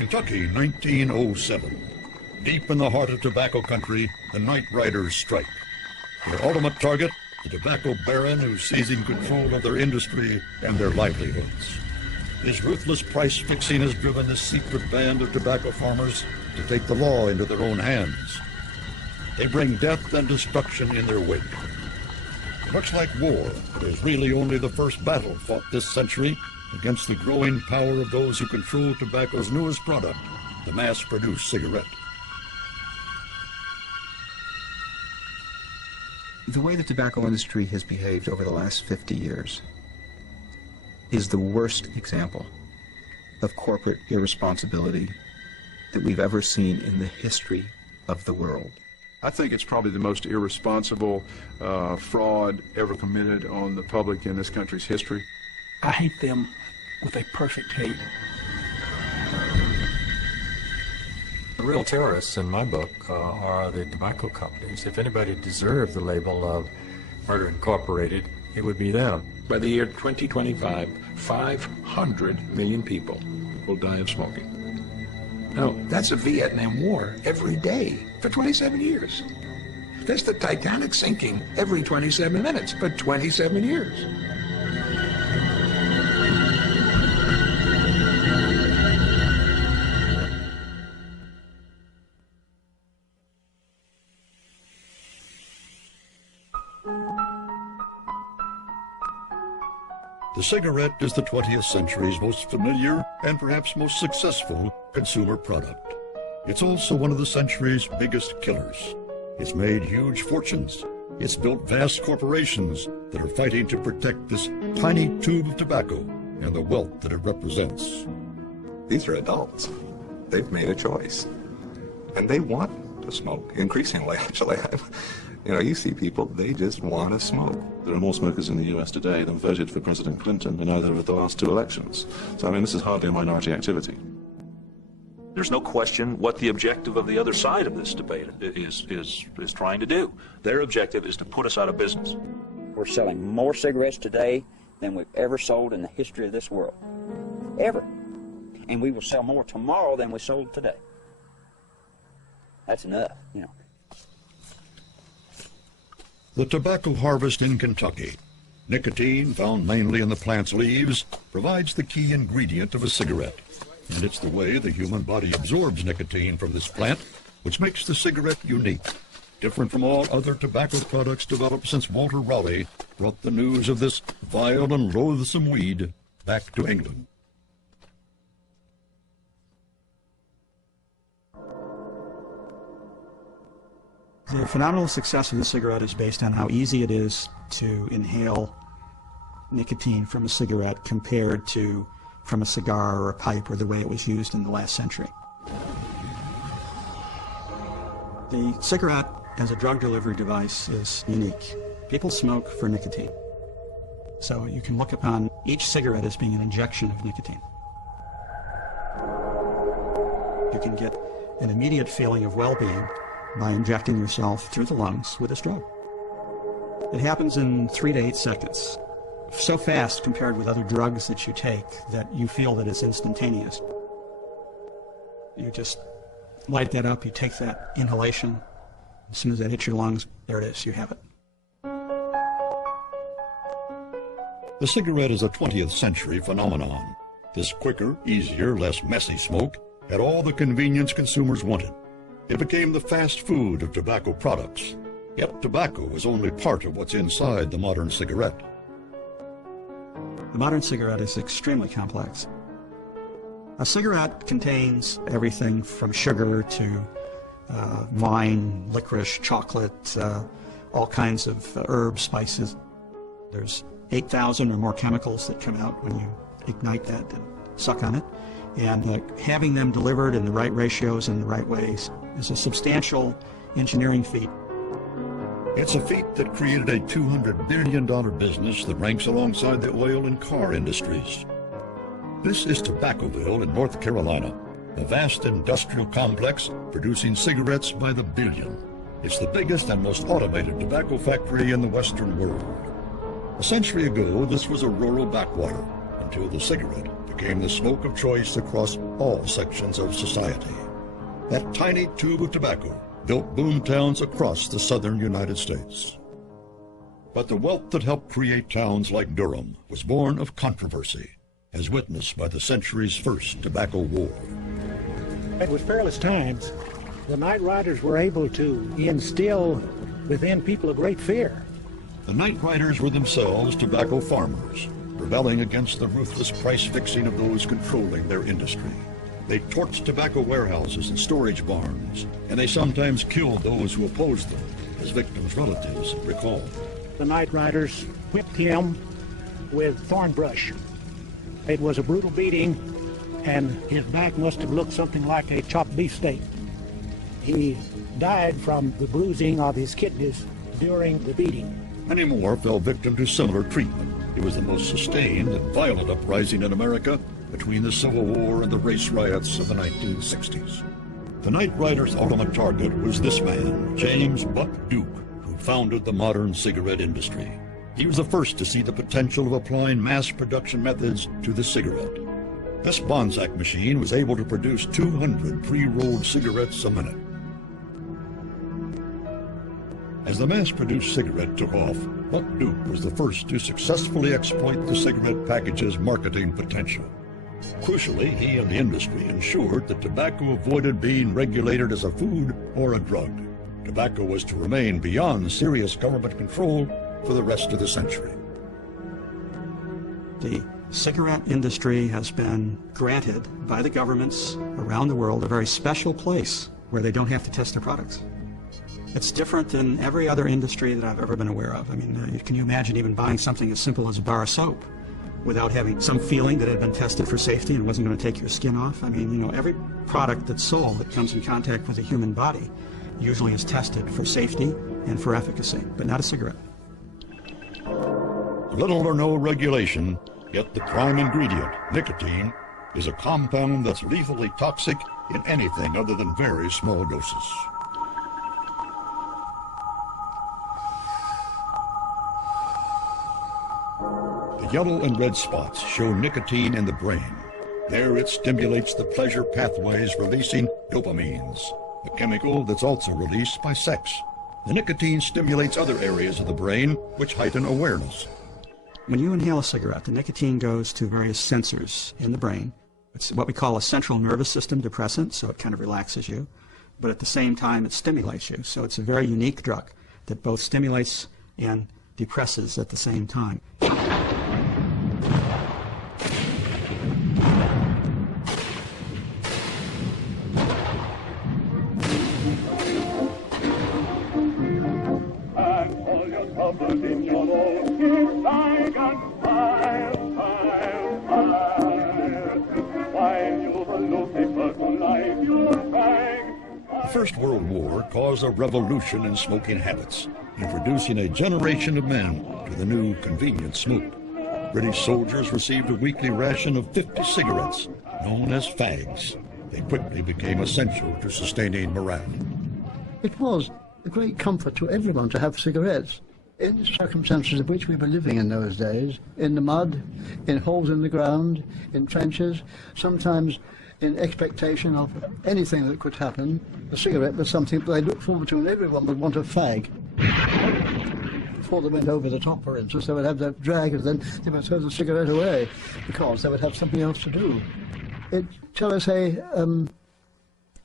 Kentucky, 1907. Deep in the heart of tobacco country, the night riders strike. Their ultimate target, the tobacco baron who's seizing control of their industry and their livelihoods. His ruthless price fixing has driven this secret band of tobacco farmers to take the law into their own hands. They bring death and destruction in their wake. Much like war, there's really only the first battle fought this century against the growing power of those who control tobacco's newest product, the mass-produced cigarette. The way the tobacco industry has behaved over the last 50 years is the worst example of corporate irresponsibility that we've ever seen in the history of the world. I think it's probably the most irresponsible fraud ever committed on the public in this country's history. I hate them with a perfect hate. The real terrorists in my book are the tobacco companies. If anybody deserved the label of Murder Incorporated, it would be them. By the year 2025, 500 million people will die of smoking. Now, that's a Vietnam War every day for 27 years. That's the Titanic sinking every 27 minutes for 27 years. The cigarette is the 20th century's most familiar and perhaps most successful consumer product. It's also one of the century's biggest killers. It's made huge fortunes. It's built vast corporations that are fighting to protect this tiny tube of tobacco and the wealth that it represents. These are adults. They've made a choice. And they want to smoke, increasingly, actually. You know, you see people, they just want to smoke. There are more smokers in the US today than voted for President Clinton in either of the last two elections. So, I mean, this is hardly a minority activity. There's no question what the objective of the other side of this debate is trying to do. Their objective is to put us out of business. We're selling more cigarettes today than we've ever sold in the history of this world. Ever. And we will sell more tomorrow than we sold today. That's enough, you know. The tobacco harvest in Kentucky. Nicotine, found mainly in the plant's leaves, provides the key ingredient of a cigarette. And it's the way the human body absorbs nicotine from this plant, which makes the cigarette unique, different from all other tobacco products developed since Walter Raleigh brought the news of this vile and loathsome weed back to England. The phenomenal success of the cigarette is based on how easy it is to inhale nicotine from a cigarette compared to from a cigar or a pipe or the way it was used in the last century. The cigarette as a drug delivery device is unique. People smoke for nicotine. So you can look upon each cigarette as being an injection of nicotine. You can get an immediate feeling of well-being by injecting yourself through the lungs with this drug. It happens in 3 to 8 seconds. So fast compared with other drugs that you take that you feel that it's instantaneous. You just light that up, you take that inhalation. As soon as that hits your lungs, there it is, you have it. The cigarette is a 20th century phenomenon. This quicker, easier, less messy smoke had all the convenience consumers wanted. It became the fast food of tobacco products. Yet tobacco is only part of what's inside the modern cigarette. The modern cigarette is extremely complex. A cigarette contains everything from sugar to wine, licorice, chocolate, all kinds of herbs, spices. There's 8,000 or more chemicals that come out when you ignite that and suck on it. And having them delivered in the right ratios and the right ways is a substantial engineering feat. It's a feat that created a $200 billion business that ranks alongside the oil and car industries. This is Tobaccoville in North Carolina, a vast industrial complex producing cigarettes by the billion. It's the biggest and most automated tobacco factory in the Western world. A century ago, this was a rural backwater, and until the cigarette became the smoke of choice across all sections of society. That tiny tube of tobacco built boom towns across the southern United States. But the wealth that helped create towns like Durham was born of controversy, as witnessed by the century's first tobacco war. With perilous times, the night riders were able to instill within people a great fear. The night riders were themselves tobacco farmers, rebelling against the ruthless price fixing of those controlling their industry. They torched tobacco warehouses and storage barns, and they sometimes killed those who opposed them, as victims' relatives recall. The night riders whipped him with thorn brush. It was a brutal beating, and his back must have looked something like a chopped beef steak. He died from the bruising of his kidneys during the beating. Many more fell victim to similar treatment. It was the most sustained and violent uprising in America between the Civil War and the race riots of the 1960s. The night rider's ultimate target was this man, James Buck Duke, who founded the modern cigarette industry. He was the first to see the potential of applying mass production methods to the cigarette. This Bonsack machine was able to produce 200 pre-rolled cigarettes a minute. As the mass-produced cigarette took off, Buck Duke was the first to successfully exploit the cigarette package's marketing potential. Crucially, he and the industry ensured that tobacco avoided being regulated as a food or a drug. Tobacco was to remain beyond serious government control for the rest of the century. The cigarette industry has been granted by the governments around the world a very special place where they don't have to test their products. It's different than every other industry that I've ever been aware of. I mean, can you imagine even buying something as simple as a bar of soap without having some feeling that it had been tested for safety and wasn't going to take your skin off? I mean, you know, every product that's sold that comes in contact with the human body usually is tested for safety and for efficacy, but not a cigarette. Little or no regulation, yet the prime ingredient, nicotine, is a compound that's lethally toxic in anything other than very small doses. The yellow and red spots show nicotine in the brain. There it stimulates the pleasure pathways releasing dopamines, a chemical that's also released by sex. The nicotine stimulates other areas of the brain which heighten awareness. When you inhale a cigarette, the nicotine goes to various sensors in the brain. It's what we call a central nervous system depressant, so it kind of relaxes you. But at the same time, it stimulates you. So it's a very unique drug that both stimulates and depresses at the same time. The First World War caused a revolution in smoking habits, introducing a generation of men to the new convenient smoke. British soldiers received a weekly ration of 50 cigarettes, known as fags. They quickly became essential to sustaining morale. It was a great comfort to everyone to have cigarettes. In the circumstances in which we were living in those days, in the mud, in holes in the ground, in trenches, sometimes in expectation of anything that could happen, a cigarette was something that they looked forward to, and everyone would want a fag. Before they went over the top, for instance, they would have that drag, and then they would throw the cigarette away, because they would have something else to do. It, shall I say,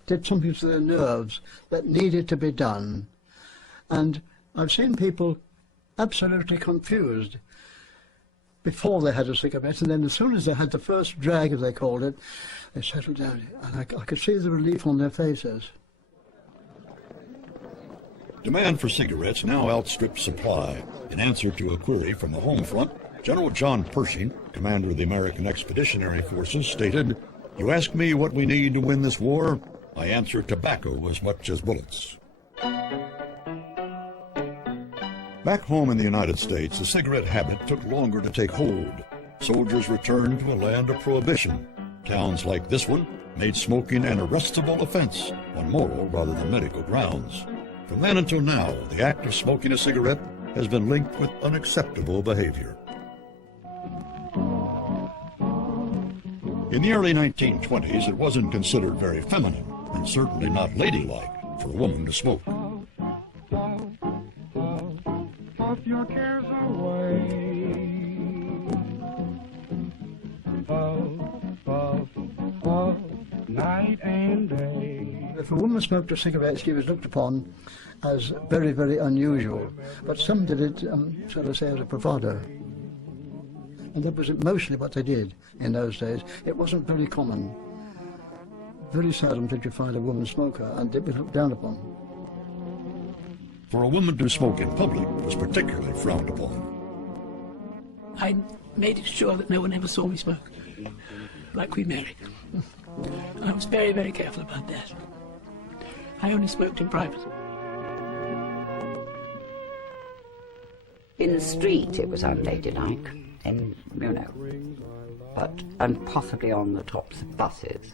did something to their nerves that needed to be done. And I've seen people absolutely confused before they had a cigarette, and then as soon as they had the first drag, as they called it, they settled down, and I could see the relief on their faces. Demand for cigarettes now outstrips supply. In answer to a query from the home front, General John Pershing, commander of the American Expeditionary Forces, stated, "You ask me what we need to win this war? I answer tobacco as much as bullets." Back home in the United States, the cigarette habit took longer to take hold. Soldiers returned to a land of prohibition. Towns like this one made smoking an arrestable offense on moral rather than medical grounds. From then until now, the act of smoking a cigarette has been linked with unacceptable behavior. In the early 1920s, it wasn't considered very feminine, and certainly not ladylike, for a woman to smoke. Put your cares away. Puff, night and day. If a woman smoked a cigarette, she was looked upon as very, very unusual. But some did it, shall I say, as a bravado. And that was mostly what they did in those days. It wasn't very common. Very seldom did you find a woman smoker, and it was looked down upon. For a woman to smoke in public was particularly frowned upon. I made sure that no one ever saw me smoke, like Queen Mary. I was very, very careful about that. I only smoked in private. In the street it was unladylike, and and possibly on the tops of buses.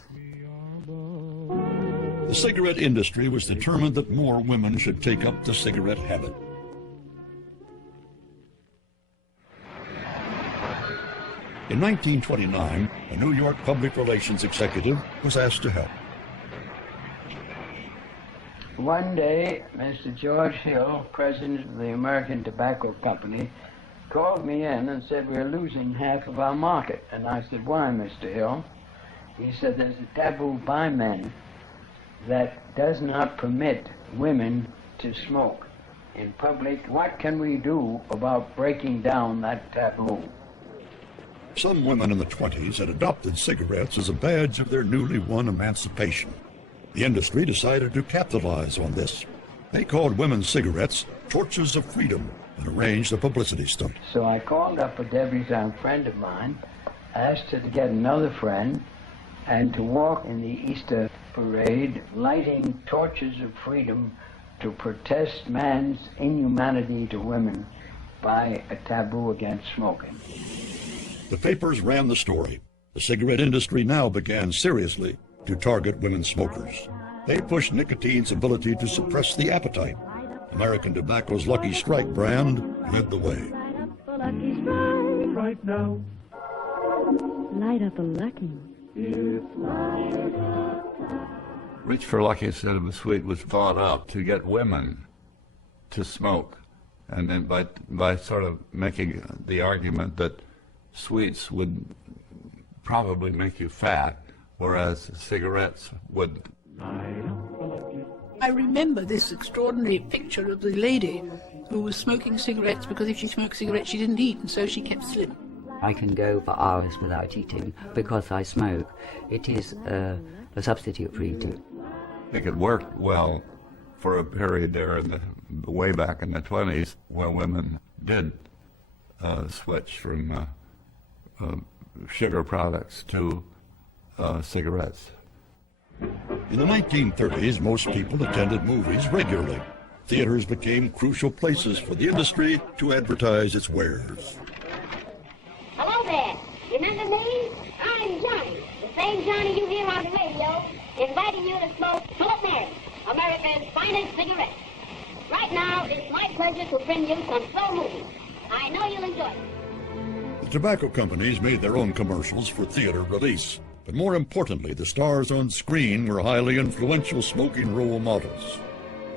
The cigarette industry was determined that more women should take up the cigarette habit. In 1929, a New York public relations executive was asked to help. One day, Mr. George Hill, president of the American Tobacco Company, called me in and said, we're losing half of our market. And I said, why, Mr. Hill? He said, there's a taboo by men that does not permit women to smoke in public. What can we do about breaking down that taboo? Some women in the 20s had adopted cigarettes as a badge of their newly won emancipation. The industry decided to capitalize on this. They called women's cigarettes torches of freedom and arranged a publicity stunt. So I called up a debutante friend of mine, asked her to get another friend, and to walk in the Easter parade, lighting torches of freedom to protest man's inhumanity to women by a taboo against smoking. The papers ran the story. The cigarette industry now began seriously to target women smokers. They pushed nicotine's ability to suppress the appetite. American Tobacco's Lucky Strike brand led the way. Right now. Light up a Lucky. Reach for Lucky instead of a sweet was thought up to get women to smoke, and then by sort of making the argument that sweets would probably make you fat, whereas cigarettes would. I remember this extraordinary picture of the lady who was smoking cigarettes because if she smoked cigarettes she didn't eat, and so she kept slim. I can go for hours without eating because I smoke. It is a substitute for eating. I think it worked well for a period there in the way back in the 20s where women did switch from sugar products to cigarettes. In the 1930s, most people attended movies regularly. Theaters became crucial places for the industry to advertise its wares. Hello there. Remember me? I'm Johnny, the same Johnny you hear on the radio, inviting you to smoke Philip Mary, America's finest cigarette. Right now, it's my pleasure to bring you some slow movies. I know you'll enjoy it. The tobacco companies made their own commercials for theater release, but more importantly, the stars on screen were highly influential smoking role models.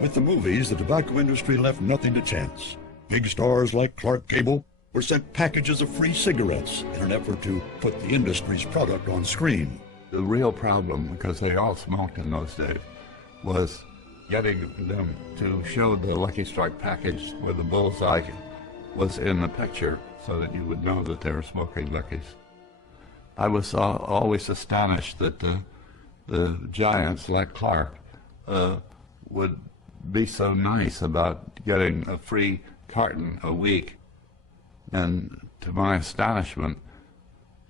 With the movies, the tobacco industry left nothing to chance. Big stars like Clark Gable were sent packages of free cigarettes in an effort to put the industry's product on screen. The real problem, because they all smoked in those days, was getting them to show the Lucky Strike package where the bullseye was in the picture so that you would know that they were smoking Luckies. I was always astonished that the giants like Clark would be so nice about getting a free carton a week. And to my astonishment,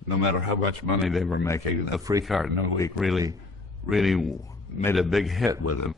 no matter how much money they were making, a free carton a week really made a big hit with them.